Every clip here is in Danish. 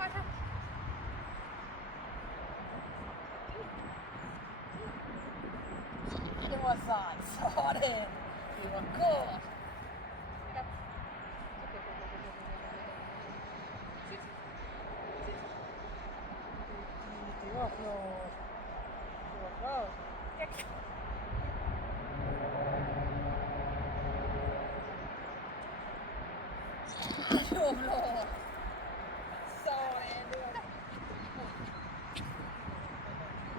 var det. Det var sejt. Sådan. Det var godt. Kom. Sit. Sit. Det var flot. Det var flot. Kijk. Det var flot. Sådan. Det var det.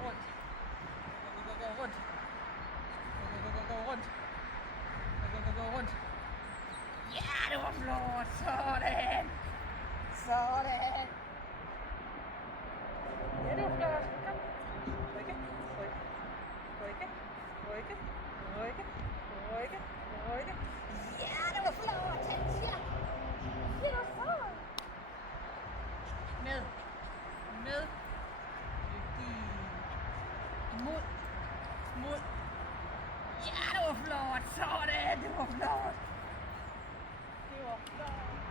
Rundt. Gå rundt. Gå rundt. Gå rundt. Ja, det var flot. Sådan. Sådan. Ja, det var flot. Kom. Rykke. Rykke. Rykke. Rykke. Rykke. Rykke. Rykke. Ja, det var flot. Ja. Det var flot. Med. Med. Mod. Mod. Ja, det var flot. Sådan. Det var flot. Det var flot.